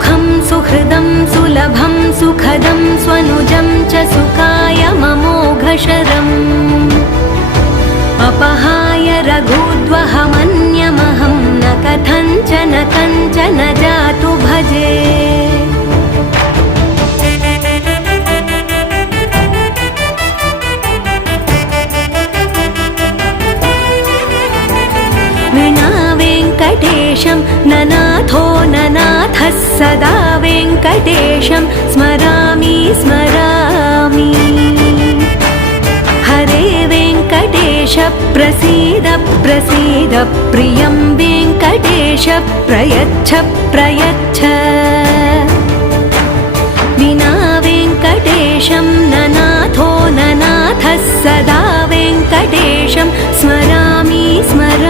सुखं सुहृदं सुलभं सुखदं स्वनुजं च सुखाय ममोघशरम् अपहाय रघुद्वहमन्यमहं न कथञ्चन कञ्चन जातु भजे विना वेङ्कटेशं ननाथो ननाथः सदा वेङ्कटेशं स्मरामि स्मरामि हरे वेङ्कटेश प्रसीद प्रसीद प्रियं वेङ्कटेश प्रयच्छ प्रयच्छ विना वेङ्कटेशं ननाथो ननाथः सदा वेङ्कटेशं स्मरामि स्मरामि